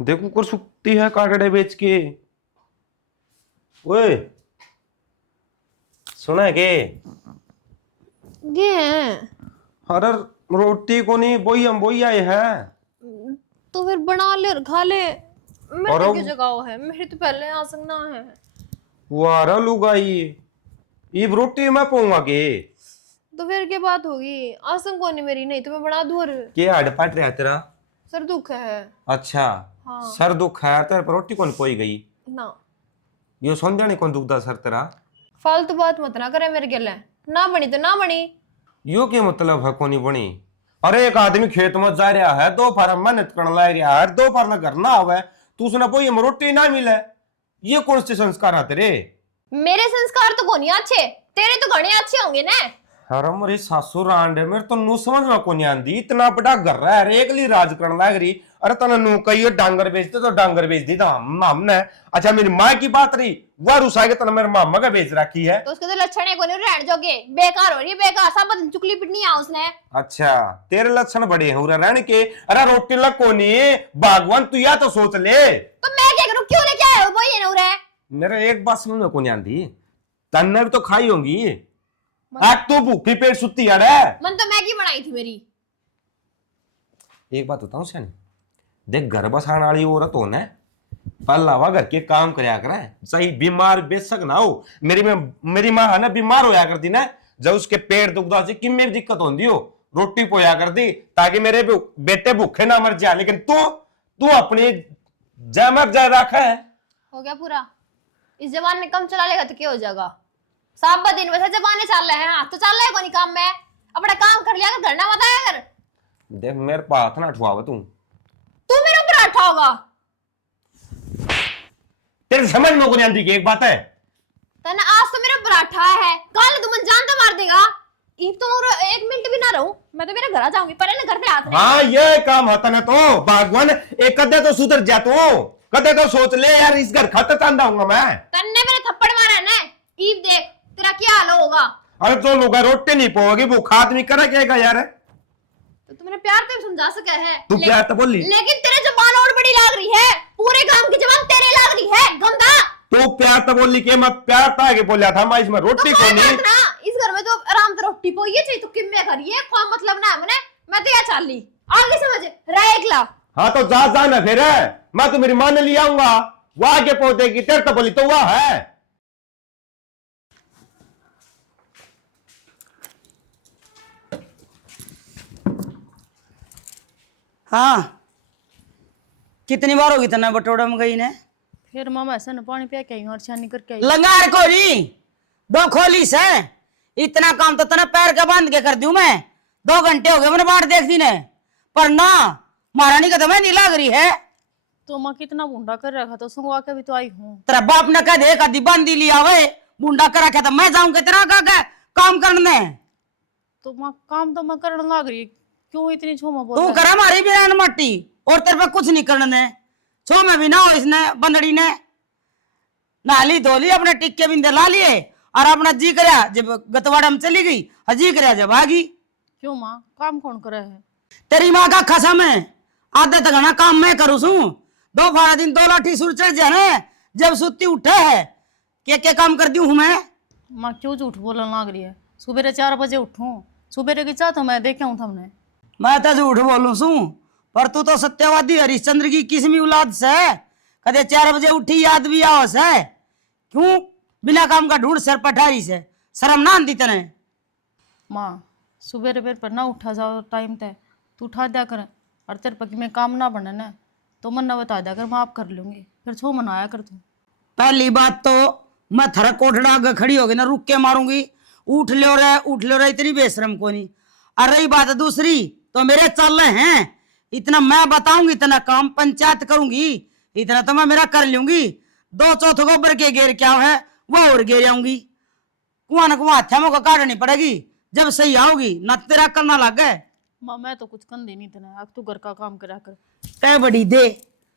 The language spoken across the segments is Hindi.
देखो कर सुकती है काकड़े बेच के। ओए सुना है के? ये है। अरे रोटी को नहीं, बोई हम बोई आए हैं। तो फिर बना ले और खा ले। मेरे और तो की जगह है, मेरी तो पहले आ सकना है। वारा लुगाई, ये रोटी मैं पाऊंगा के? तो फिर क्या बात होगी, आसम कौन है मेरी, नहीं तो मैं बना दूं। और के हड पट रहा तेरा? सर दुख है। अच्छा। हाँ। सर दुख है तेरे पर, रोटी कौन पोई गई? ना यो संध्या नहीं कौन दुखदा सर तेरा? फालतू बात मत ना करे मेरे गले। ना बनी तो ना बनी। यो क्या मतलब है कोनी बनी? अरे एक आदमी खेत में जा रहा है, दोपहर मेहनत करने लग रहा है, दोपहर में घर ना आवे तू उसने पोई में रोटी ना मिले, ये कौन से संस्कार है तेरे? मेरे संस्कार तो कोनी अच्छे, तेरे तो घने अच्छे होंगे ना। अरे मेरी सासू रांड है, मेरे तो नू समझ में को नहीं आंदी, इतना बड़ा घर रहा है, एक ली राज करने लग रही। अरे तने नू कही डांगर बेचते तो डांगर बेच दी था हमने। अच्छा मेरी माँ की बात रही, वह रुसा के तने मेरे मामा का बेच रखी है। तो उसके तो लक्षण है कोनी रहने जोगे, बेकार हो रही है, बेकार सब चुगली पिटनी है उसने। अच्छा तेरे लक्षण बड़े हैं उरा रहने के। अरे रोटी लग को नहीं भगवान, तू या तो सोच ले। तो मैं क्या करूं, क्यों लेके आए हो, वही है ना। मेरे एक बात समझ में को नहीं आंदी, तन्ने भी तो खाई होंगी आज, तू भूखी पेट सुती है रे। मन तो मैगी बनाई थी मेरी। एक बात बताऊं सैन, देख घर बसाने वाली औरत हो ना, पहला घर के काम करया करे, सही बीमार बेशक ना हो। मेरी माँ है ना बीमार होया करती ना, जब उसके पेट दुखदा सी कि मेरी दिक्कत होती हो, रोटी पोया कर दी ताकि मेरे बेटे भूखे ना मर जाए। लेकिन तू तू अपनी जमक जाय रखा है। हो गया पूरा। इस जबान में कम चला लेगा तो क्या हो जाएगा। सब दिन वैसे जबाने चल रहे हैं, हाथ तो चल रहा है कोनी काम में। अपना काम कर लिया कर, घर ना बताया कर। देख मेरे पास ना उठवावे तू मेरे ऊपर बैठा होगा। तेरे समझ में को नहीं आती कि एक बात है, तने आज तो मेरे ऊपर बैठा है, कल तू मुझे जान तो मार देगा। इब तो और एक मिनट भी ना रहूं, मैं तो मेरे घर आ जाऊंगी, पर ना घर पे हाथ नहीं। हाँ ये काम होता ना तो भगवान एक कदे तो सुधर जा, तू कदे तो सोच ले यार, इस घर खाता चांदा हूँ मैं। तन्ने मेरे थप्पड़ मारा है ना, इब देख तेरा क्या हाल होगा। अरे तो लोग रोटी नहीं पाओगी, भूखा आदमी करे क्या यार? तो तू मेरे प्यार से समझा सके है। तू प्यार तो बोली, लेकिन तेरे जबान और बड़ी लाग रही है, पूरे काम की जबान तेरे लाग रही है गंदा। तू प्यार तो बोली के मैं प्यार था के बोला था मैं, इसमें रोटी तो को नहीं। ना इस घर में तो आराम से रोटी पोइए चाहिए, तो किम्मे करिए कोई मतलब ना है मने। मैं तो यहाँ चल ली, आगे समझ रहा एकला। हाँ तो जा ना फिर, मैं तो मेरी मां ने ले आऊंगा, वह आगे पहुंचेगी। तेरे तो बोली तो वह है। हाँ, कितनी बार होगी तना बटोड़ा में गई ने? फिर मामा ऐसा न पानी पिया के आई और छानी करके आई। लंगार को नहीं दो खोली से, इतना काम तो तना पैर के बांध के कर दूं मैं। 2 घंटे हो गए मैंने बाट देख दी ने, पर ना महारानी का तो मैं नहीं लाग रही है। तो माँ कितना बूंदा कर रखा तो सुंगवा के भी तो आई हूँ। तेरा बाप ने कह दे कदी बांधी लिया वे बूंदा करा के, तो मैं जाऊंगा तेरा का काम करने। तो माँ काम तो मैं करने लग रही, क्यों इतनी छोमा बोल तू रहा है? करा हमारी बिरान मट्टी, और तेरे पे कुछ नहीं करने। छो में भी ना हो इसने बंदड़ी ने नाली धोली, अपने टिक्के बिंदे ला लिए और अपना जी करया जब गतवाड़ा में चली गई, हजी करया जब आ गई। क्यों माँ, काम कौन करे है? तेरी माँ का कसम है, आधे तक ना काम मैं करूँ सू। 2 दिन 2 लाठी सुर चढ़ जाए, जब सुती उठे है क्या काम कर दी हूँ मैं। माँ क्यों झूठ बोलने लग रही है? सुबह 4 बजे उठूं, सुबह की चाह तो मैं देखे हूँ तुमने। मैं तो झूठ बोलूं सू, पर तू तो सत्यवादी हरिश्चंद्र की किस्मी औलाद से, कदे 4 बजे उठी याद भी आओ से। क्यों बिना काम का ढूंढ सर पठारी से, शर्म ना आती तने? माँ सुबह पर ना उठा जाओ टाइम तय, तू उठा दिया कर। और तेरे पकी में काम ना बने ना तो मन ना बता दिया कर, मैं आप कर लूंगी, फिर छो मनाया कर तू। पहली बात तो मैं थरा कोठड़ा आगे खड़ी होगी ना रुक के मारूंगी, उठ लो रे, इतनी बेशरम को नहीं। और रही बात दूसरी, तो मेरे चल रहे हैं, इतना मैं बताऊंगी, इतना काम पंचायत करूंगी, इतना तो मैं मेरा कर लूंगी। 2 चौथ गोबर के घेर क्या है वह और घेर आऊंगी, कुआं न कुआं हाथ को काटनी पड़ेगी, जब सही आओगी न तेरा करना लग गए। माँ मैं तो कुछ कंदी नहीं तेने, अब तू घर का काम करा कर। तय बड़ी दे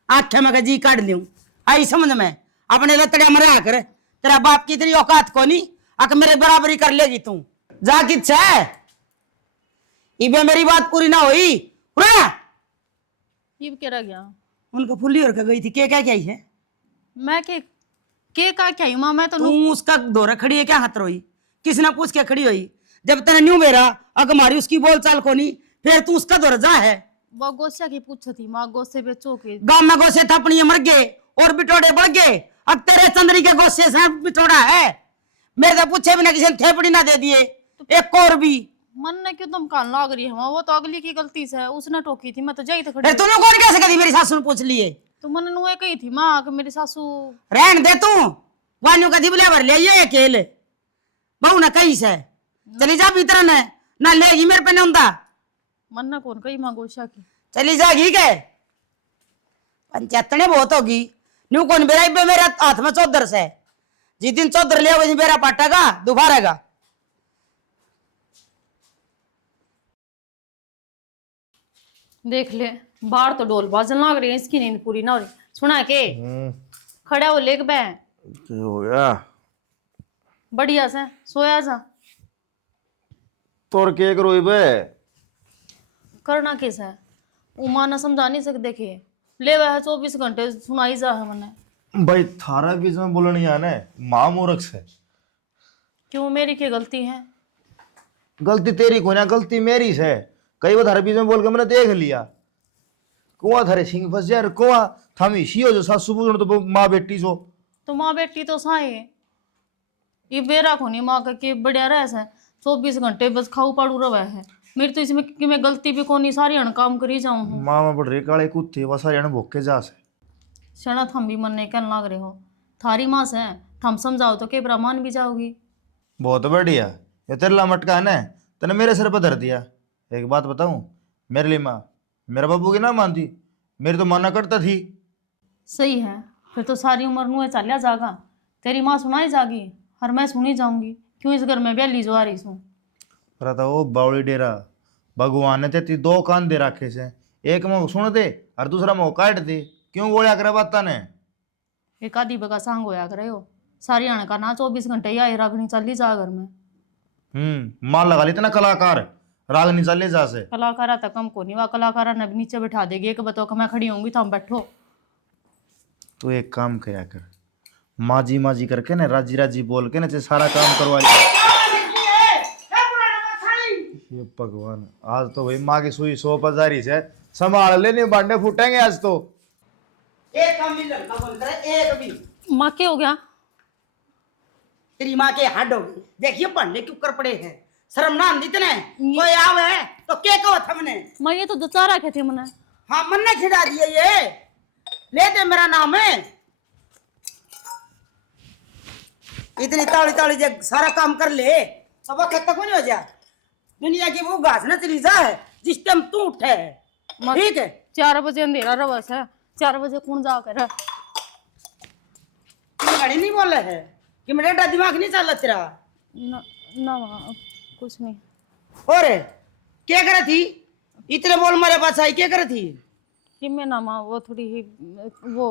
आखे में जी काट लूं, आई समझ में, अपने लतड़े मरा कर। तेरा बाप की तेरी औकात को नहीं, अक मेरे बराबरी कर लेगी तू। जा किच्छा है इबे मेरी बात पूरी ना हुई पूरा। ये कह रहा गया उनका फुल्ली और गई थी के क्या क्या है मैं के का क्या ही माँ, मैं तो तू उसका दौरा खड़ी है क्या हाथ रोई किसने पूछ के खड़ी हुई जब तेने न्यू मेरा अग मारी उसकी बोल चाल को नहीं फिर तू उसका दौरा जा है वो गोस्या की पूछ थी माँ, गोसे बेचो के गांव में गोसे थपनी मर गए और बिटोड़े बढ़ गए अब तेरे चंद्री के गोसे से बिटोड़ा है मेरे तो पूछे बिना किसी ने थेपड़ी ना दे दिए एक और भी मन ने क्यों तुम कान लाग रही है माँ, वो तो अगली की गलती से है, उसने टोकी थी, मैं तो जाई तो खड़ी फिर तूने कौन कैसे करी मेरी सासू ने पूछ लिए तो मन नुए कही थी माँ कि मेरी सासू रहन दे तू वान्यू का दिबले भर ले ये अकेले बहू ना कहीं से चली जा भीतर ने ना लेगी मेरे पे नंदा मन ने कौन कही माँ गोस्या की चली जागी के पंचायतने बहुत होगी न्यू कौन बेरा पे मेरे हाथ में चौधर से जिस दिन चौधर लिया वही मेरा पाटेगा दोबारेगा देख ले बाहर तो ढोल बाजन लाग रही है, इसकी नींद पूरी ना हो रही। सुना के खड़ा हो लेक बे हो गया बढ़िया से सोया सा तोर के करोई बे करना कैसा है उमा ना समझा नहीं सकते के ले वह 24 घंटे सुनाई जा है मैंने भाई थारा बीच में बोलने आना है माँ मूर्ख से क्यों मेरी क्या गलती है गलती तेरी को ना गलती मेरी से कई बार थारे बीच में बोल के मैंने देख लिया कुआ थारे सिंह फंस जाए कुआ थामी सी हो जो सासू बुझ तो माँ बेटी सो तो माँ बेटी तो साए ये बेरा को नहीं माँ का के बढ़िया रह से 24 घंटे बस खाऊ पाड़ू रवा है मेरी तो इसमें कि मैं गलती भी कोनी सारी हण काम करी जाऊं हूं माँ में बढ़ रही काले कुत्ते बस सारे भोग जा से शना थम भी मन नहीं कहने लग रहे हो थारी माँ से थम समझाओ तो के मान भी जाओगी बहुत बढ़िया ये तेरला मटका है ना तने मेरे सिर पर धर दिया एक बात बताऊं मेरे लिए माँ मेरा बाबू की ना मानती मेरी तो माना करता थी सही है फिर तो सारी उम्र नुए चालिया जागा तेरी माँ सुनाई जागी और मैं सुनी जाऊंगी क्यों इस घर में ब्याली जो आ रही हूँ पर था वो बावड़ी डेरा भगवान ने तेती दो कान दे रखे से एक मुँह सुन दे और दूसरा मुँह काट दे क्यों गोलिया करे बात ने एक आधी बगा सांग होया करे हो सारी हण का ना 24 घंटे या रागनी चली जा घर में माल लगा ली इतना कलाकार राग नहीं चले जा से कलाकारा तक कम को नहीं वह कलाकारा ने भी नीचे बैठा देगी एक बताओ कि मैं खड़ी होंगी तो हम बैठो तू एक काम किया कर माजी करके ना राजी राजी बोल के ना चाहे सारा काम करवा ले ये भगवान आज तो भाई माँ की सुई 100 से संभाल ले नहीं बांडे फूटेंगे आज तो एक काम मिल रहा बोल करे एक भी माँ क्या हो गया तेरी माँ के हाथ हो गई देखिए पढ़ने क्यों कर पड़े हैं शर्म ना आंदी तने कोई आवे तो के कहो थमने मैं ये तो दचा रखे थे मैंने हाँ मन ने खिला दिए ये ले दे मेरा नाम है इतनी ताड़ी ताड़ी जब सारा काम कर ले तो वक्त तक नहीं हो जा दुनिया की वो घास न चली जा है जिस टाइम तू उठे ठीक है 4 बजे अंधेरा रवस है 4 बजे कौन जा कर गाड़ी नहीं बोल रहे है कि मेरा दिमाग नहीं चल तेरा ना ना माँ कुछ नहीं और क्या कर थी इतने बोल मेरे पास आई क्या कर थी कि मैं ना माँ वो थोड़ी ही वो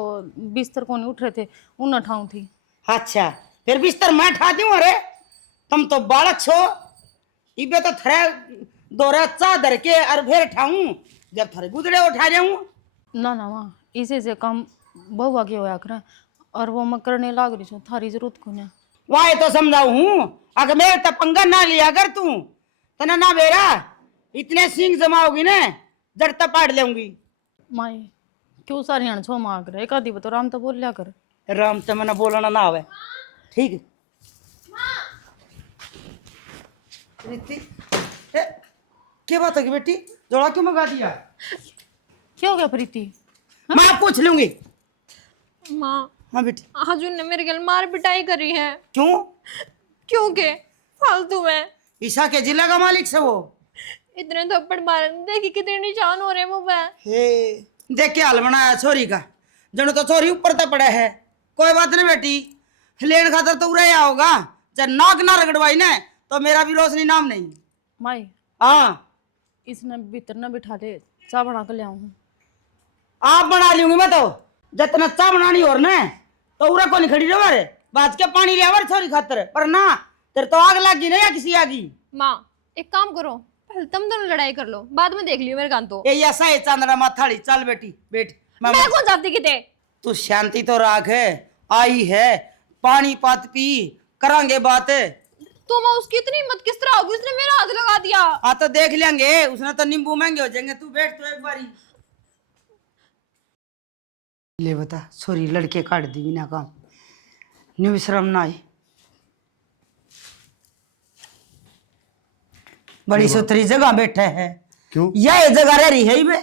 बिस्तर को नहीं उठ रहे थे उन उठाऊं थी अच्छा फिर बिस्तर मैं उठा दूं अरे तुम तो बालक छो इबे तो थरे दोरा चादर के और फिर उठाऊं जब थरे गुदड़े उठा जाऊं ना ना माँ इसी से काम बहु आगे होया कर और वो मैं करने लाग रही हूँ थारी जरूरत को ना वाह तो समझाऊ हूँ अगर मेरे तब पंगा ना लिया कर तू तना ना बेरा इतने सिंह जमाओगी ना जड़ तब पाड़ लेंगी माई क्यों सारी हण छो मांग रहे एक आधी तो राम तो बोल लिया कर राम तो मैंने बोलना ना आवे ठीक है रिति क्या बात होगी बेटी जोड़ा क्यों मंगा दिया क्या हो गया प्रीति मैं पूछ लूंगी माँ हाँ बेटी आज उनने मेरे गल मार पिटाई करी है क्यों क्योंकि फालतू में ईशा के जिला का मालिक से वो इतने थप्पड़ मारे देखी कितने निशान हो रहे हैं मुंह पे हे देख के हाल बनाया छोरी का जनो तो छोरी ऊपर तो पड़ा है कोई बात नहीं बेटी लेन खातर तो उड़े होगा जब नाक ना रगड़वाई ना तो मेरा भी रोशनी नाम नहीं माई हाँ इसने भीतर न बिठा दे चाय बना कर ले आऊँ आप बना लूंगी मैं तो जितना चाय बनानी और ना तो उरा को नहीं खड़ी रहो रे बाज के पानी लिया छोरी खातर पर ना तेरे तो आग लगी नहीं या किसी आगी माँ एक काम करो पहले तुम दोनों लड़ाई कर लो बाद में देख लियो मेरे कान तो ये ऐसा है चांदड़ा माथाड़ी चल बेटी बैठ मैं कौन जाती किते? तू शांति तो राख है, आई है पानी पात पी करांगे बात। तो मैं उसकी इतनी हिम्मत किस तरह होगी? उसने मेरा हाथ लगा दिया। हाँ तो देख लेंगे, उसने तो नींबू महंगे हो जाएंगे। तू बैठ तो एक बारी। ले बता, सॉरी लड़के काट दी बिना काम, न्यू शर्म ना आए। बड़ी सुथरी जगह बैठे है, क्यों? यह जगह रह रही है बे।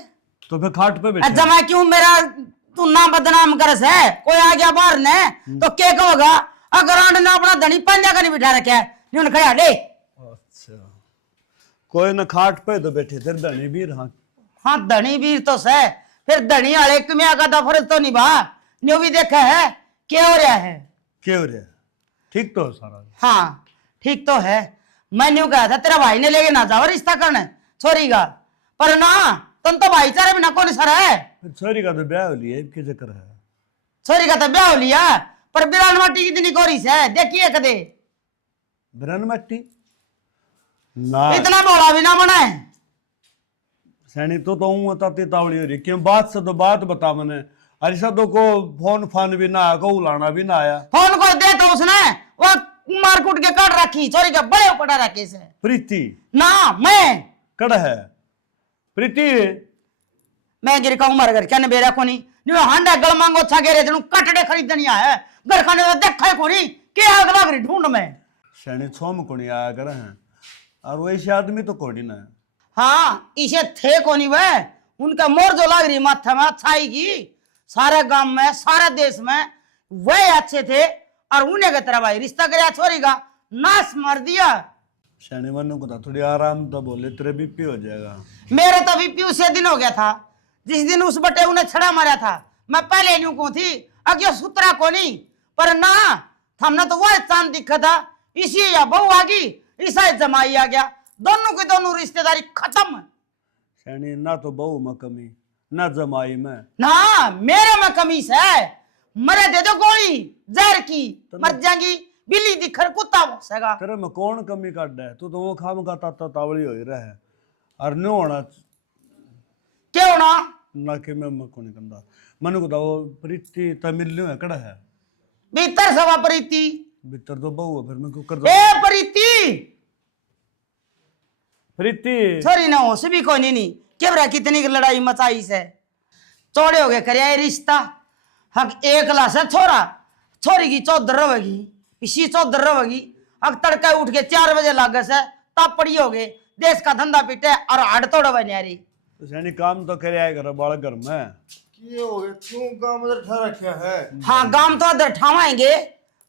तो फिर खाट पे बैठे अच्छा मैं क्यों, मेरा तू ना बदनाम करस है? कोई आ गया बाहर ने तो क्या कहोगा? अगर आंड ने अपना धनी पंजा का नहीं बिठा रखा है, न्यून खड़ा ले। अच्छा, कोई न खाट पे तो बैठे थे धनी भी रहा। हाँ धनी वीर तो सह, फिर धनी वाले कमिया का फर्ज तो निभा। न्यू भी देखा है क्या हो रहा है? क्या हो रहा है? ठीक तो है सारा। हाँ ठीक तो है। मैं न्यू कहा था तेरा भाई ने लेके ना जाओ रिश्ता करने छोरी का, पर ना तुम तो भाईचारे बिना कौन सर है? फिर छोरी का तो ब्याह हो लिया, क्या चक्कर है? छोरी का तो ब्याह हो लिया, पर बिरान माटी कितनी कोरी से देखिए कदे। बिरन मट्टी ना इतना बोला भी ना मना है। सैनी तो ताती तावड़ी हो रही क्यों? बात से तो बात बता मैंने। अरिसा तो को फोन फान भी ना आया, को उलाना भी ना आया। फोन को दे तो उसने वो मार कूट के काट रखी, छोरी के बड़े पड़ा रखे से। प्रीति ना मैं कड़ है प्रीति मैं गिर का उमर घर क्या बेरा कोनी न्यू हांडा गल मांगो छा गेरे जनु कटड़े खरीदनी है घर खाने तो देखा है कोनी के अगला गरी ढूंढ में। सैनी छोम कोनी आया कर हैं, और वैसे आदमी तो कोड़ी ना है। हाँ इसे थे कोनी वे, उनका मोर जो लग रही माथा में छाई की सारे गांव में सारे देश में वे अच्छे थे, और उन्हें के तरह भाई रिश्ता कराया छोरी का नाश मार दिया। सैनी मनु को था थोड़ी आराम तो बोले तेरे बीपी हो जाएगा। मेरे तो अभी पी उसे दिन हो गया था जिस दिन उस बटे उन्हें छड़ा मारा था। मैं पहले न्यू को थी अगे सुतरा को नहीं, पर ना हमने तो वह चांद दिखा था। इसी या बहू आ गई, ईसा जमाई आ गया, दोनों की दोनों रिश्तेदारी खत्म। सैनी ना तो बहू में कमी ना जमाई में। ना मेरे में कमी है, मरे दे दो गोली जहर की मर जाएंगी, बिल्ली दिखर कुत्ता बसेगा। तेरे में कौन कमी काट है? तू तो वो खाम का ताता तावड़ी हो ही रहा है, और न्यू होना क्यों ना ना कि मैं को नहीं कंदा मनु को वो प्रीति तमिल न्यू है कड़ा है भीतर सवा प्रीति भीतर तो बहु है, फिर मैं क्यों कर दो ए प्रीति प्रीति छोरी ना हो भी कोई नहीं केवरा कितनी की लड़ाई मचाई से चौड़े हो गए करे रिश्ता। हक एक लाश है छोरा, छोरी की चौधर रहेगी, इसी चौधर रहेगी। हक तड़का उठ के 4 बजे लागे से तब पड़ी हो गए, देश का धंधा पीटे और हाड़ तोड़ बने रही। तो सैनी काम तो करे आए कर बाल घर में ये हो गया क्यों काम उधर ठा रखा है? हाँ गांव तो अदर ठावाएंगे,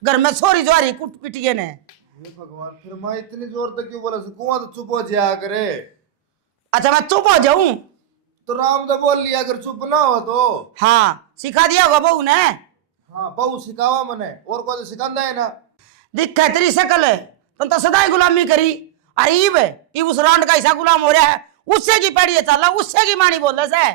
घर में छोरी ज्वारी कुट पिटिए ने। हे भगवान, फिर मैं इतनी जोर तक क्यों बोला? कुआं तो चुप हो जाया करे। अच्छा मैं चुप हो जाऊं? तो राम तो बोल लिया अगर चुप ना हो तो। हाँ सिखा दिया होगा बहू ने। हाँ बहू सिखावा मैंने, और कोई तो सिखांदा है ना। दिखा तेरी शकल है, तुम तो सदा ही गुलामी करी। अरे इब उस रांड का ऐसा गुलाम हो रहा है, उससे की पैड़ी चल उससे की मानी बोल से।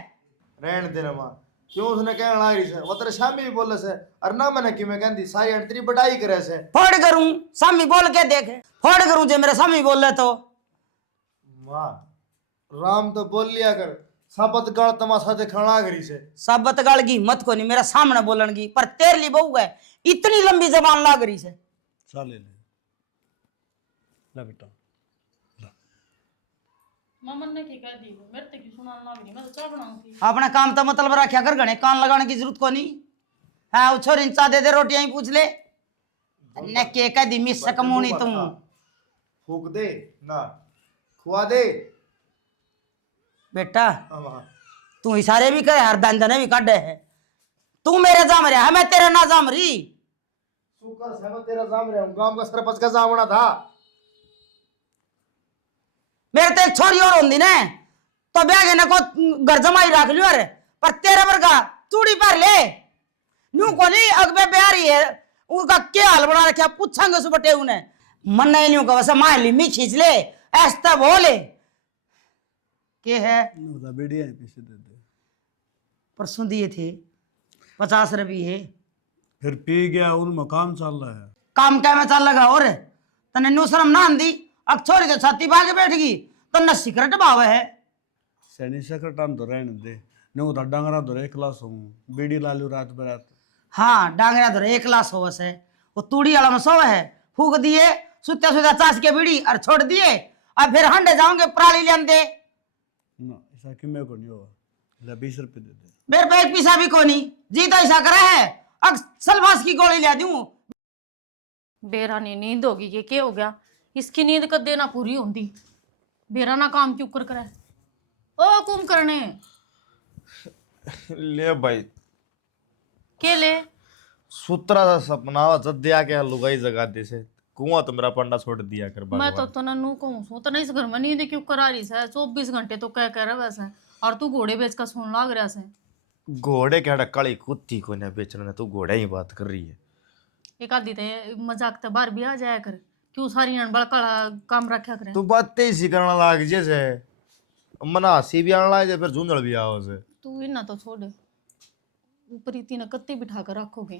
रहन दे मां, क्यों उसने कहना आ रही से? वो तेरे शामी भी बोले से, और ना मैंने कि मैं कहती सारी अंतरी बटाई करे से। फोड़ करूं सामी बोल के देख, फोड़ करूं जे मेरे सामी बोल ले तो। मां राम तो बोल लिया कर, साबत गाल तमाशा दिखाना करी से। साबत गाल की हिम्मत को नहीं मेरा सामने बोलन की, पर तेरे लिए बहू है इतनी लंबी जबान लाग रही से। चल ले ले बेटा मामन ने की कह दी मेरे तक की सुनाना ना भी, मैं तो चाय बनाऊंगी। अपना काम तो मतलब रखा कर, घने कान लगाने की जरूरत को नहीं। हाँ छोरी चा दे दे रोटियां ही पूछ ले ने के कह दी मिस सकमूनी तुम। फूक दे ना खुआ दे बेटा, हाँ तू इशारे भी करे हर दंदने भी काटे है। तू मेरे जाम रहा है, मैं तेरे ना जाम रही। शुक्र से मैं तेरा जाम रहा हूँ, गांव का सरपंच का जामना था। मेरे तो एक छोरी और होंगी ने तो ब्याह ने को घर जमाई रख लियो रे, पर तेरे वर्गा चूड़ी पर ले न्यू को नहीं अगबे ब्याह रही है। उनका क्या हाल बना रखा पूछांगे उस बटे उन्हें मन नहीं न्यू का वैसा मान ली मी खींच ले ऐसा बोले के है। बता बेड़िया पैसे दे दे, परसों दिए थे 50 रुपये। फिर पी गया उनमें काम चल रहा है। काम क्या में चल लगा और तने न्यू शर्म ना आंदी, अब छोरी तो छाती भागे बैठ गई तो न सिगरेट भावे है। सैनी सकटान तो रहने दे, नो तो डांगरा धोरे क्लास हूँ बीड़ी लालू रात बरात हाँ डांगरा धरे एक लाश होवस है वो तूड़ी वाला में सोवे है फूक दिए सुत्या सुत्या चास के बीड़ी और छोड़ दिए अब फिर हंडे जाओगे पराली ले दे ना ऐसा कि मैं को नहीं हुआ ले 20 रुपये दे दे मेरे पे एक पैसा भी कोनी जी तो ऐसा करे है अब सलवास की गोली ले दूं बेरानी नींद होगी ये क्या हो गया इसकी नींद कद देना पूरी होती बेराना काम क्यों कर करे ओ कुम करने ले भाई के ले सूत्रा सा सपना हुआ जब दिया के लुगाई जगा दे से कुआं तो मेरा पंडा छोड़ दिया कर मैं तो भगवान। तना नू कहूँ सो तो इस घर में नींद क्यों करा रही है 24 घंटे तो कह रहा वैसे और तू घोड़े बेच का सुन लाग रहा से घोड़े के हड़ा काली कुत्ती को ना बेचने तू घोड़े ही बात कर रही है। एक आधी ते मजाक ते बाहर भी आ जाया कर क्यों सारी अनबड़ काला काम रखा करे तू बातें ही सी करना लाग जैसे मना हंसी भी आने लाग फिर झुंझड़ भी आओ से तू इना तो छोड़ प्रीति ने कत्ती बिठा कर रखोगे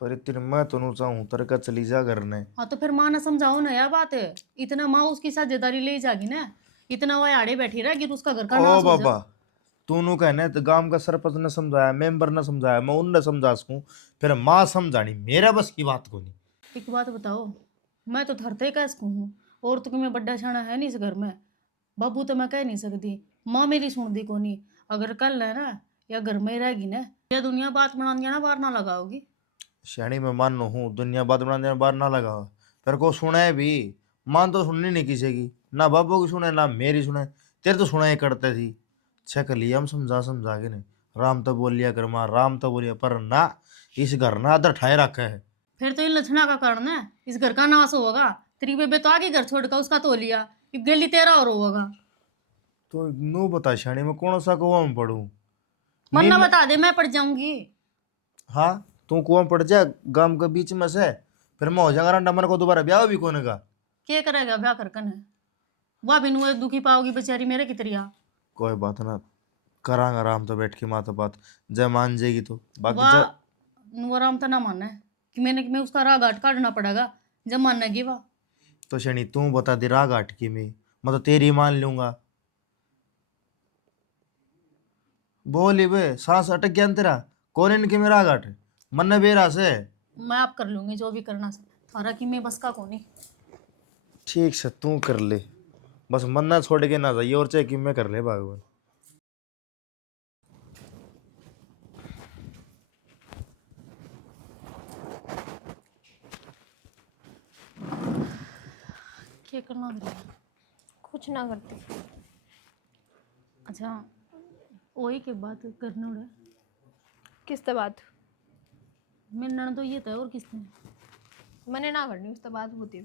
पर इतने मैं तो नहीं चाहूँ तेरे का चली जा करने। हाँ तो फिर माँ ने समझाओ ना यार बात है इतना माँ उसकी साझेदारी ले जागी ना इतना वह आड़े बैठी रहेगी तो उसका घर का ओ नाश हो बाबा तू नु कहने तो गांव का सरपंच ने समझाया मेंबर ने समझाया मैं उनने समझा सकूं फिर माँ समझानी मेरा बस की बात को नहीं। जाए। एक बात बताओ मैं तो धरते का इसको हूँ और तो मैं बड्डा छाना है नहीं इस घर में बाबू तो मैं कह नहीं सकती माँ मेरी सुनती को नहीं अगर कल है ना या घर में ही रहेगी ना या दुनिया बात बनानी ना बाहर ना लगाओगी श्रेणी में मान हूँ दुनिया बात बनाने बार ना लगा फिर को सुने भी मान तो सुननी नहीं किसी की ना बाबू की सुने ना मेरी सुने तेरे तो सुनाई करते थी छक लिया हम समझा समझा के नहीं राम तो बोल लिया कर माँ राम तो बोलिया पर ना इस घर ना अदर ठाए रखा है। फिर तो इन लक्षणा का कारण है इस घर का नाश होगा तेरी बेबे तो आगे घर छोड़कर उसका तो लिया गली तेरा और होगा तो नो बता श्रेणी में कौन सा कुआं में पढ़ूं मन्ना बता दे मैं पड़ जाऊंगी हाँ तू कुआं पड़ जा गांव के बीच में से फिर मैं हो जाऊंगा रंडा मन को दोबारा ब्याह भी कोने का क्या करेगा ब्याह कर कन वह भी नुए दुखी पाओगी बेचारी मेरे की तरिया कोई बात ना करांगा आराम तो बैठ के माता बात जय मान जाएगी तो बाकी वाह नुआराम तो ना मानना है कि मैं उसका राह घाट काटना पड़ेगा जब मानेगी वाह तो शनि तू बता दे राग अटकी में मैं तो तेरी मान लूंगा बोली बे सांस अटक गया न तेरा कौन इनके में राग अट मन बेरा से मैं आप कर लूंगी जो भी करना से थारा कि मैं बस का कोनी ठीक से तू कर ले बस मन ना छोड़ के ना जाइए और चाहे कि मैं कर ले भगवान। क्या करना करेगा कुछ ना करती। अच्छा वही के बात करने उड़े किससे बात? मेरे नन तो ये था और किसने मैंने ना करनी उससे बात होती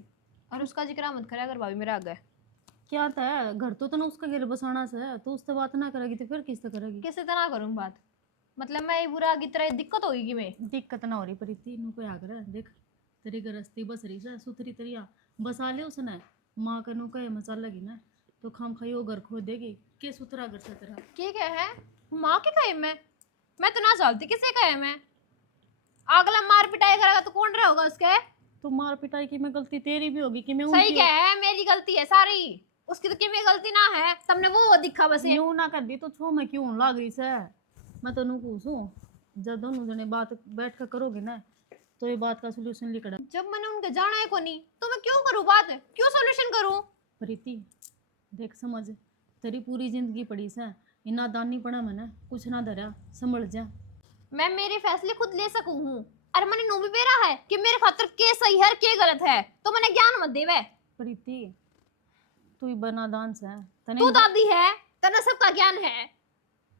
और उसका जिक्र मत करे अगर भाभी मेरे आ गए। क्या था घर तो ना उसका गेल बसाना से है तो उससे बात ना करेगी तो फिर किससे करेगी किससे तो ना करूँ बात मतलब मैं ये बुरा की तरह दिक्कत होगी कि मैं दिक्कत ना हो रही प्रीति नु कोई आकर देख तेरी गृहस्थी बस रही से सुथरी तरिया बसा ले उसने माँ का नु कहे मचा लगी ना तो खाम खाई वो घर खो देगी के सुथरा घर से तेरा क्या क्या है माँ के कहे मैं तो ना चाहती किसे कहे मैं अगला मार पिटाई करेगा तो कौन रहेगा उसके? तो मार पिटाई की मैं गलती तेरी भी होगी कि मैं सही उनकी- क्या है मेरी गलती है सारी उसकी तो किमें गलती ना है तुमने वो दिखा बस ये। यूं ना कर दी तो छो मैं क्यों लाग रही से मैं तो पूछूं जब दोनों जने बात बैठ कर करोगे ना तो ये बात का सोल्यूशन निकला जब मैंने उनके जाना है को नहीं तो मैं क्यों करूँ बात क्यों सॉल्यूशन करूँ? प्रीति देख समझ तेरी पूरी जिंदगी पड़ी से इना दान नहीं पड़ा मैंने कुछ ना धरा संभल जा मैं मेरे फैसले खुद ले सकूं हूँ अरे मैंने नो भी बेरा है कि मेरे खातर के सही है के गलत है तो मैंने ज्ञान मत देवे। प्रीति तू ही बना दान से तने तू दादी है तना सबका ज्ञान है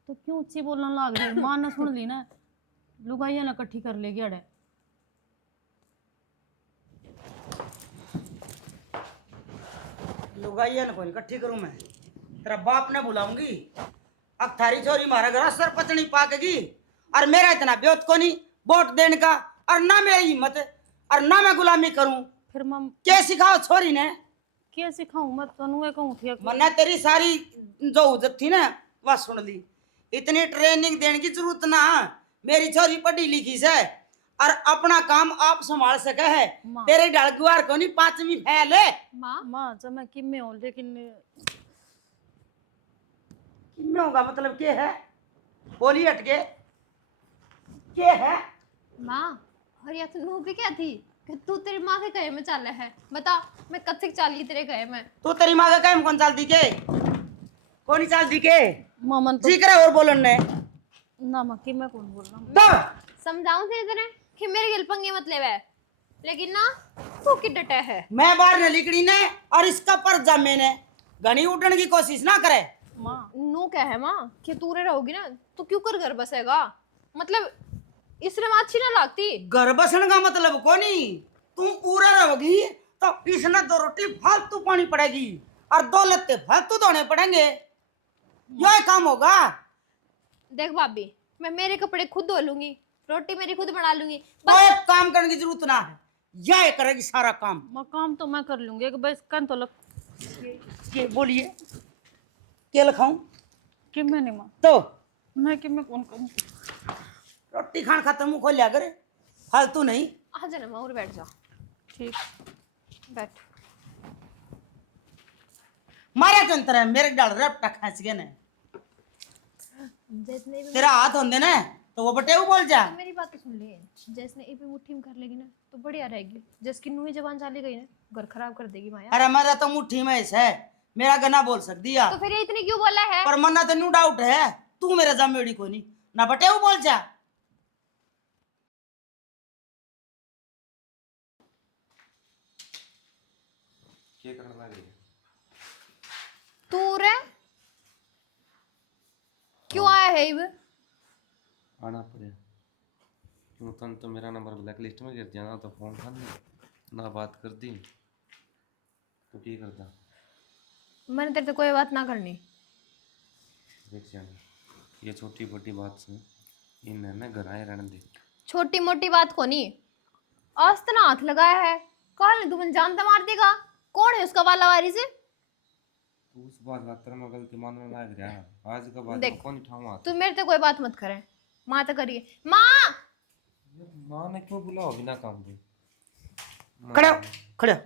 तो क्यों ऊंची बोलने लाग रही मां ने सुन ली ना लुगाइया ना इकट्ठी कर लेगी अड़े लुगाइया न कोई इकट्ठी करूं मैं तेरा बाप ने बुलाऊंगी अब थारी छोरी मारा घर सरपंच नहीं पाकेगी और मेरा इतना ब्योत को नहीं वोट देने का और ना मेरी हिम्मत और ना मैं गुलामी करूं फिर मम क्या सिखाओ छोरी ने क्या सिखाऊं मैं तनु कहूं थी मैंने तेरी सारी जो उजत थी ना वह सुन ली इतनी ट्रेनिंग देने की जरूरत ना मेरी छोरी पढ़ी लिखी से और अपना काम आप संभाल सके है माँ। तेरे डलगुआर को नहीं 5वीं फैल है माँ मां जब मैं किम में हूं लेकिन किसमें होगा मतलब क्या है बोली हटके क्या है? माँ और या तू भी क्या थी कि तू तेरी माँ के कहे में चल रहा है? बता मैं कब से चाली तेरे कहे में। तू तेरी माँ का काम कौन चालती के? कौन ही चालती के? मामन तो जिक्र है और बोलन ने ना मक्की मैं कौन बोल रहा हूँ। तो समझाऊं तेरे तरह कि मेरे गिल पंगे मतलब है, लेकिन ना तू की डटा है। मैं बाहर न लिकड़ी ने और इसका पर जमे ने घनी उठने की कोशिश ना करे। माँ नू क्या है माँ कि तू रे रहोगी ना तो क्यों कर घर बसेगा? मतलब इसने माँ अच्छी ना लगती। घर बसन का मतलब कोनी, तू पूरा रहोगी तो इसने 2 रोटी फालतू पानी पड़ेगी और 2 लत्ते फालतू धोने पड़ेंगे। यही काम होगा। देख भाभी, मैं मेरे कपड़े खुद धो लूंगी, रोटी मेरी खुद बना लूंगी। तो बस एक काम करने की जरूरत ना है, यही करेगी सारा काम। माँ काम तो मैं कर लूंगी, एक बस कन तो लग ये बोलिए क्या लिखाऊं? कि मैं नहीं माँ, तो मैं कि मैं कौन करूँ। रोटी खान खत्म मुंह खोल लिया करे, फालतू नहीं। आ जा ना माँ, और बैठ जा। ठीक बैठ। मारे तंत्र है मेरे डाल रपटा खींच गए ने। जैसने भी तेरा हाथ होंदे ना तो वो बटे वो बोल जा। मेरी बात तो सुन ले। जैसने एक भी मुट्ठी में कर लेगी ना तो बढ़िया रहेगी। जिसकी नूही जबान चाली गई ना घर खराब कर देगी माया। अरे मेरा तो मुट्ठी में है, मेरा गना बोल सक दिया तो फिर ये इतनी क्यों बोला है? पर मना तो नो डाउट है तू मेरे जमेड़ी को नहीं ना बटे वो बोल जा। क्या करना लग रही है? तू रे क्यों आया है इब? आना पड़े क्यों? तन तो मेरा नंबर ब्लैक लिस्ट में गिर जाना तो फोन कर दी ना बात कर दी तो क्या करता? मैंने तेरे से कोई बात ना करनी। देख जाना ये छोटी मोटी बात से इन ना घर आए रहने दे। छोटी मोटी बात को नहीं, आज तना हाथ लगाया है, कल तू मन जानता मार देगा। कौन है उसका वाला वारिस? तू उस बात बात में गलती मानने लायक रहा आज का बात देख, कौन ठावा तू मेरे से कोई बात मत करे। माँ तो करिए माँ। माँ ने क्यों बुलाओ बिना काम पे? खड़े हो, खड़े हो।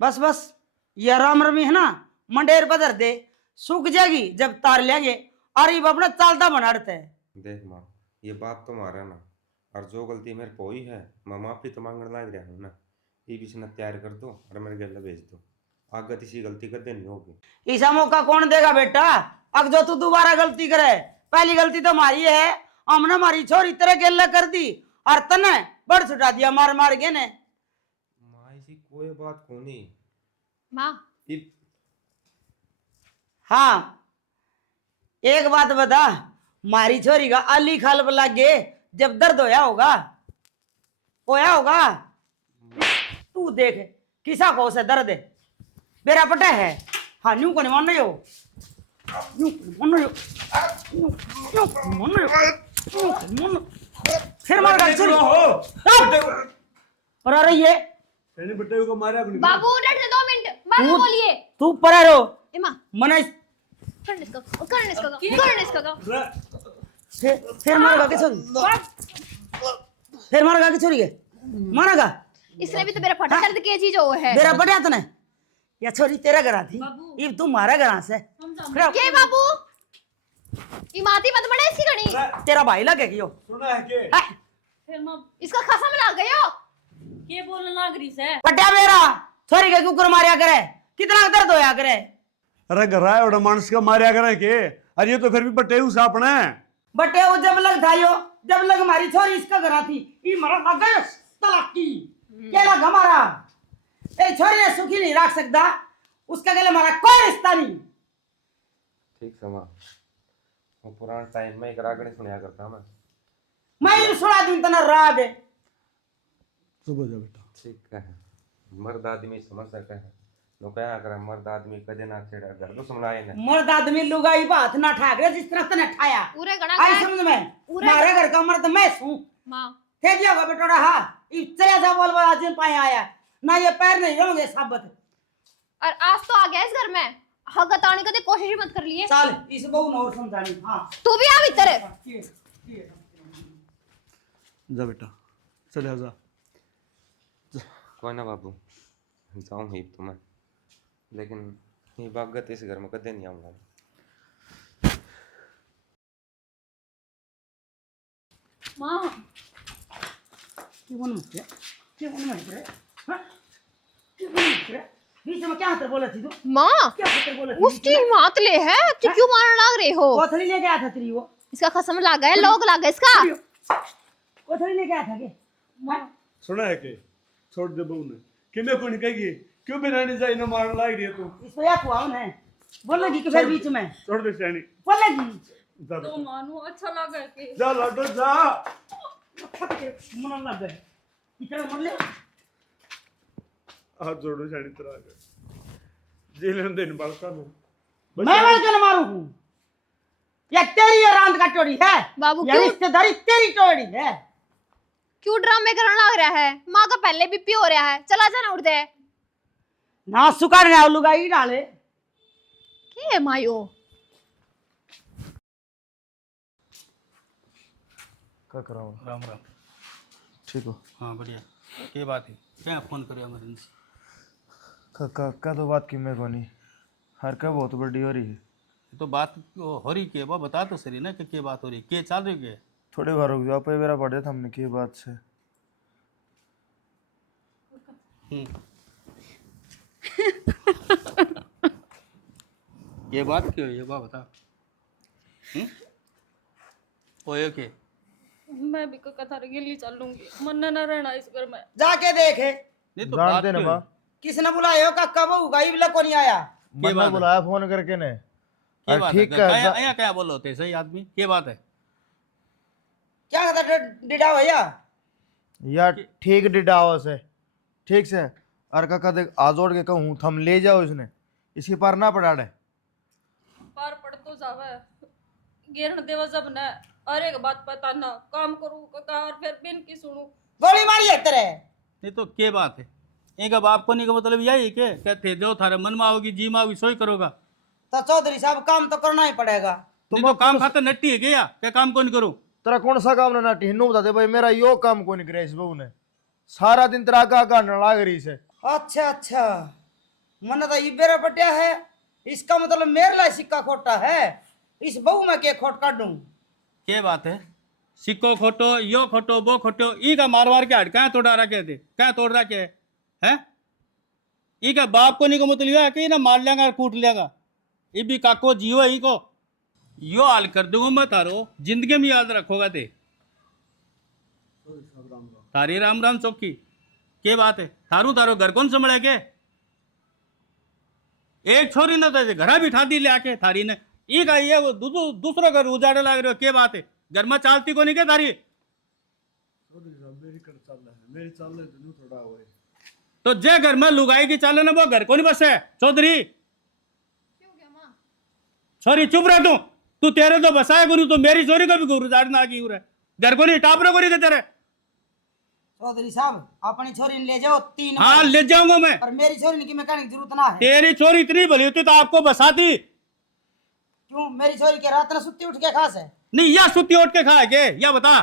बस बस ये राम रमी है ना मंडेर बदर दे सूख जाएगी जब तार लेंगे और ये अपना चालता बनाते हैं। देख माँ ये बात तो मारा ना और जो गलती मेरे को हुई है मैं माफी तो मांगने लग रहा हूँ ना। ये भी से तैयार कर दो और मेरे गले भेज दो। आगे किसी गलती कर देनी होगी। ऐसा मौका कौन देगा बेटा? अब जो तू दोबारा गलती करे, पहली गलती तो हमारी है, हमने हमारी छोरी तरह गेला कर दी और तने बड़ छुटा दिया मार मार के ने। माँ ऐसी कोई बात को नहीं। माँ हाँ एक बात बता, मारी छोरी का अली खाल लगे जब दर्द होया होगा तू देख किसा को से दर्द है मेरा पटा है। हाँ न्यू को नहीं मान रही हो, न्यू मान रही हो, न्यू मान रही हो। फिर मार का छोरी और आ रही है। तेरे बेटे को मारा अपनी बाबू उठ जा 2 मिनट बाद में बोलिए। तू परा रो ए माँ मने कर इसको फिर मारेगा के छोरी, फिर मारेगा के छोरी के मारेगा। इसने भी तो मेरा फटा दर्द की चीज वो है। मेरा पटा तो नहीं या छोरी तेरा घरा थी ये तू मारा घरा से के बाबू इमाती मत बड़े इसकी घड़ी। तेरा भाई लगे क्यों? सुना है के फिर माँ इसका कसम लग गयो। के बोलने लाग रही से। पटा मेरा छोरी के कुकर मारिया करे, कितना दर्द होया करे। अरे घरा है मानस का मारिया करे के? अरे ये तो फिर भी बटे उस अपने बटे वो जब लग था यो जब लग हमारी छोरी इसका घरा थी ये मरा लग गयो तलाकी क्या लग हमारा। तेरी छोरी ने सुखी नहीं रख सकता उसका गले हमारा कोई रिश्ता नहीं। ठीक समा वो पुराना टाइम में एक रागणी सुनाया करता मैं ये सुना दूं तना राग है। सुबह जा बेटा। ठीक है मर्द आदमी समझ सकता है नो क्या करे मर्द आदमी कदे ना छेड़ा घर तो समझाए ना। मर्द आदमी लुगाई बात ना ठाक रहे जिस तरह तने ठाया पूरे गणा आई समझ में मारे घर का मर्द मैं हूं। माँ थे दिया होगा बेटोड़ा। हाँ ये चले जा बोल आज दिन पाए आया ना ये पैर नहीं रहोगे साबत। और आज तो आ गया इस घर में हक बताने का कोशिश ही मत कर लिए। चल इस बहू ने और समझानी। हाँ तू भी आ भीतर। जा बेटा चले जा। कोई ना बाबू जाऊँ ही तो मैं लेकिन ये बागत इस घर में कदे नहीं आऊंगा। माँ क्यों मन मत रे? क्यों मन मत रे? हाँ? क्यों मन मत रे? बीच में क्या हाथ बोला थी तू? माँ क्या हाथ बोला थी? उसकी हिम्मत ले है तो क्यों मारने लग रहे हो? कोथली लेके आया था तेरी वो। इसका कसम लगा है, लोग लगा इसका। कोथली लेके आया था के? हाँ? सुना है के छोड़ दे बहू ने कि मैं कोई कहेगी क्यों बिरानी जाए ना मारने लाग रही है तू। इस पे या कुआं है? बोलेगी कि फिर बीच में? छोड़ दे सैनी। बोलेगी। जा तो मानो अच्छा लगा के जा लड्डू जा। मन लग गए। इतना मन ले। हाथ जोड़ो सैनी तरह के जेल दिन बड़का में मैं मर के न मारू हूँ। या तेरी ये रांद का टोड़ी है? बाबू या क्यों रिश्तेदारी तेरी टोड़ी है? क्यों ड्रामे करने लग रहा है? माँ का पहले बीपी हो रहा है, चला जाना उठ दे। ना सुकार ने लुगाई डाले। क्या है मायो? क्या कराओ? राम राम। ठीक हो? हाँ बढ़िया। क्या बात है? क्या फोन करे इमरजेंसी? का तो बात की मैं को नहीं हर का बहुत बड़ी हो रही है। ये तो बात हो रही के बा बता तो सही ना कि क्या बात हो रही, क्या चल रही है? थोड़े बार रुक जाओ पे मेरा पढ़े था हमने की बात से। ये बात क्यों है? ये बात बता। ओए के मैं भी कथा गिल्ली चल लूंगी, मन न रहना इस घर में। जाके देखे नहीं तो बात जानते ना क्यों माँ है? किसने बुलाया हो? काका बहू का इबला को नहीं आया। मैंने बात है? बुलाया फोन करके ने। क्या बात है? ठीक है क्या क्या बोलो होते सही आदमी? क्या बात है? क्या कहता डिडा भैया? यार ठीक डिडाओ से ठीक से और काका देख आजोड़ के कहूँ थम ले जाओ इसने इसके पार ना पड़ा डे। पार पड़ तो जावे गिरन देवा जब न अरे एक बात पता ना काम करूं का और फिर बिन की सुनूं। गोली मारी है तेरे। नहीं तो क्या बात है? एक बाप को नहीं का मतलब यही है क्या थे जो थारे मन में आओगी जी में आओगी सोई करोगा। तो चौधरी साहब काम तो करना ही पड़ेगा। नहीं तो काम खाते नट्टी है क्या काम कौन करूं? तेरा कौन सा काम ना हिन्नू बता दे भाई मेरा यो काम को नहीं करे इस बहू ने सारा दिन तेरा आगा लाग रही से। अच्छा अच्छा, मन तो ये बेरा पटिया है, इसका मतलब मेरे लिए सिक्का खोटा है। इस बहू में के खोट काटूं? क्या बात है? सिक्को खोटो यो खोटो वो खोटो ई का मार मार के हट क्या तोड़ा रखे थे क्या तोड़ रखे है? ई का बाप को नहीं को मतलब है कि ना मार लेगा कूट लेगा। ये भी काको जियो ही को यो हाल कर दूंगा मैं थारो जिंदगी में याद रखोगा ते तारी राम राम चौकी। क्या बात है? थारू तारो घर कौन संभले के? एक छोरी ने तो घर बिठा दी ले आके थारी ने ई का ये दूसरा घर उजाड़े लाग रहे हो। क्या बात है? घर में चालती को नहीं क्या थारी? मेरी कर चल रहा है, मेरी चल रही है थोड़ा हुआ है। तो जे घर में लुगाई की चाले ना वो घर को नहीं बस है चौधरी। छोरी चुप रह तू तेरे तो बसाए गुरु तो मेरी छोरी को भी गुरु उजाड़ना की घर को नहीं टापरे को नहीं तेरे। चौधरी साहब अपनी छोरी ने ले जाओ 3 हाँ ले जाऊंगा मैं। और मेरी छोरी की मैकेनिक जरूरत ना है। तेरी छोरी इतनी भली होती तो आपको बसाती। क्यों मेरी छोरी के रात में सुत्ती उठ के खास है? नहीं या सुती उठ के खाएगे या बता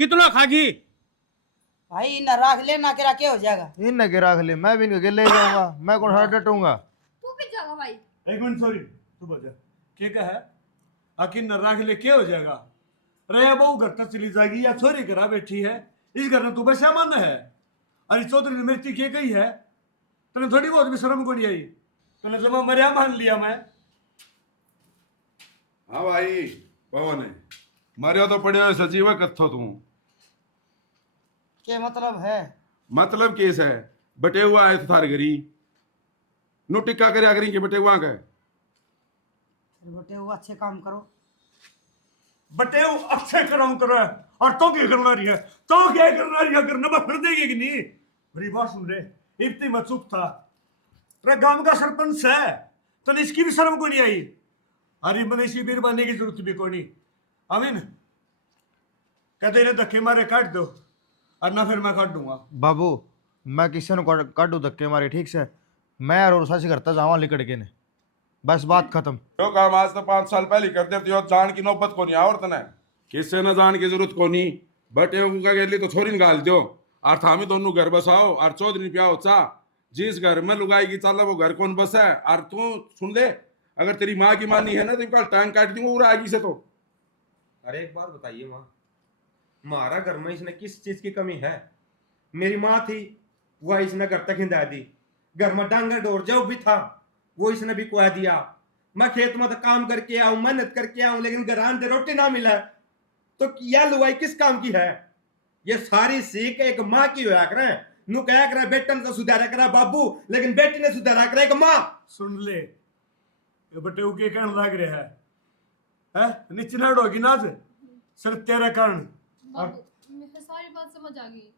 कितना खागी? भाई ना राख ले ना के हो जाएगा। इन के रख ले मैं भी इनके ले जाऊंगा मैं कौन सा डटूंगा। तू भी जाएगा भाई? एक मिनट सॉरी तू बजा क्या कहा? आखिर न राख ले क्या हो जाएगा? अरे बहू घर तक चली जाएगी या छोरी घर बैठी है इस घर में तू बस मन है। अरे चौधरी ने मेरी की कही है तने थोड़ी बहुत भी शर्म को नहीं आई? तने जब मरिया मान लिया मैं। हाँ भाई पवन है मरियो तो पड़े हुए सजीव कथो तू क्या मतलब है? मतलब केस है बटे हुआ है तो थार घरी नु टिक्का करे करें के बटे हुआ का बेटे वो अच्छे काम करो। बटे वो अच्छे कराऊं करो और तो क्या करना रही है? तो क्या करना रही है? करना मैं फिर देगी कि नहीं? मेरी बात सुन ले इतनी मैं चुप था। अरे गांव का सरपंच है तो इसकी भी शर्म को नहीं आई। अरे मैंने इसी बीर बनने की जरूरत भी कोई नहीं। अमीन कहते रहे धक्के मारे काट दो और ना फिर मैं काट दूंगा। बाबू मैं किसी ने काटू धक्के मारे ठीक से मैं और सासी करता जावा लिकड़ के ने बस बात खत्म। जो काम आज तो 5 साल पहले कर देते हो जान की नौबत को नहीं आवत ना किससे न जान की जरूरत को नहीं। बटे का गेली तो छोरी निकाल दो और थामी दोनों घर बसाओ और चौधरी प्याओ चा जिस घर में लुगाई की चाल वो घर कौन बसा है। और तू सुन ले अगर तेरी माँ की मानी है ना तो कल टांग काट दूंगा पूरा आगे से। तो अरे एक बात बताइए माँ, हमारा घर में इसने किस चीज की कमी है? मेरी माँ थी, वह इसने घर तक हिंदा दी। घर में डांगर डोर जो भी था वो इसने भी कुआ दिया। मैं खेत में तो काम करके आऊं, मेहनत करके आऊं, लेकिन घर आंदे रोटी ना मिला तो यह लुगाई किस काम की है? ये सारी सीख एक माँ की होया करे। नु कह करे बेटन तो सुधारा करा बाबू, लेकिन बेटी ने सुधारा करे एक माँ। सुन ले, ये बटे के कहने लग रहे है नीचे नड़ होगी ना सर तेरे कारण। बाबू मुझे सारी बात समझ आ गई।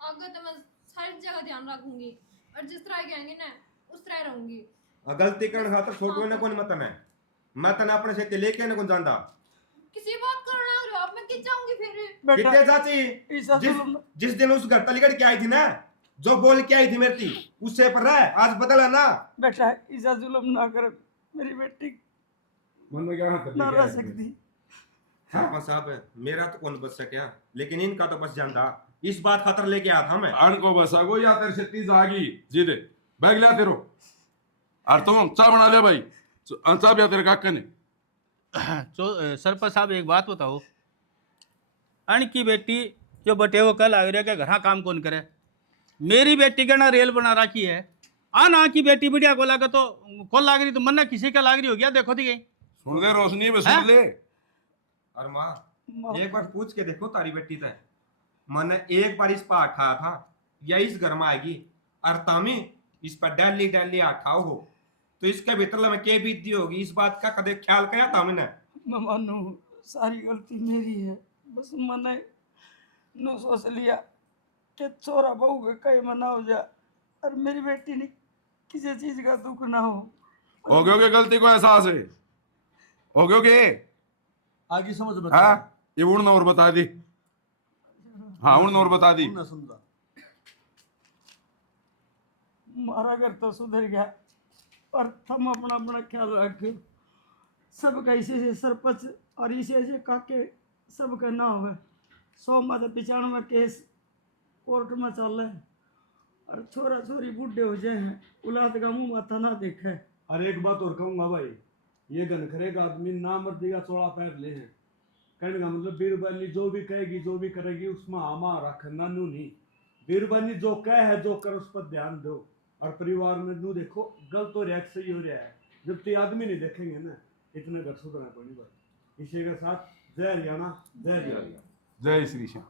आगे तो मैं सारी जगह ध्यान रखूंगी और जिस तरह कहेंगे ना उस तरह रहूंगी। गलती करने खातर छोटो ने कौन मतन है? मैं तने अपने से लेके ने कौन जानदा। किसी बात करना लग रहे हो आप, मैं किस जाऊंगी फिर? कितने चाची जिस दिन उस घर तलीगढ़ के आई थी ना, जो बोल के आई थी मेरी थी, उससे पर रहा आज बदला ना। बेटा ऐसा जुल्म ना कर, मेरी बेटी मन में क्या हाथ ना रह सकती। हाँ साहब, मेरा तो कौन बच सके, लेकिन इनका तो बच जाता। इस बात खातर लेके आया था मैं। अन को बसा गो या तेरे से तीज आगी जी दे बैग लिया तेरो। और तुम चाय बना लिया भाई, चाय भी तेरे काका ने। सरपंच साहब एक बात बताओ, अण की बेटी जो बटे वो कल आ रहा के घर काम कौन करे? मेरी बेटी का ना रेल बना रखी है, ना की बेटी बढ़िया को लागा तो कौन लाग रही, तो मन ना किसी का लाग रही हो गया, देखो थी गई। सुन ले रोशनी में सुन ले। और माँ एक बार पूछ के देखो तारी बेटी से, मैंने एक बार इस पर आठा था या इस घर में आएगी और तामी इस पर डेली डेली आठाओ हो तो इसके भीतर में क्या बीती होगी, इस बात का कदे ख्याल किया तामी ने? मैं मानू सारी गलती मेरी है, बस मैंने नो सोच लिया कि छोरा बहू का कहीं मना हो जाए और मेरी बेटी ने किसी चीज का दुख ना हो गए गलती को एहसास है, हो गए आगे समझ बच्चा। हाँ ये उड़न और बता दी। हाँ उड़न और बता दी। ना समझा। हमारा घर तो सुधर गया और तुम अपना अपना ख्याल रखो। सब कैसे से सरपंच और इसे ऐसे काके सब का ना होवे। 100 माता 95 केस कोर्ट में चल रहे और छोरा छोरी बूढ़े हो जाए हैं, औलाद का मुंह माथा ना देखे। और एक बात और कहूंगा भाई, ये घनखरे का आदमी ना मर्दी का चौड़ा पैर ले हैं। कहने का मतलब बीरबानी जो भी कहेगी जो भी करेगी उसमें आमा रखना नू नहीं। बीरबानी जो कह है जो कर उस पर ध्यान दो। और परिवार में नू देखो गलत तो रिएक्ट सही हो रहा है, जब तक आदमी नहीं देखेंगे ना इतना घर सुधरना पड़ेगा। इसी के साथ जय हरियाणा, जय हरियाणा, जय श्री श्याम।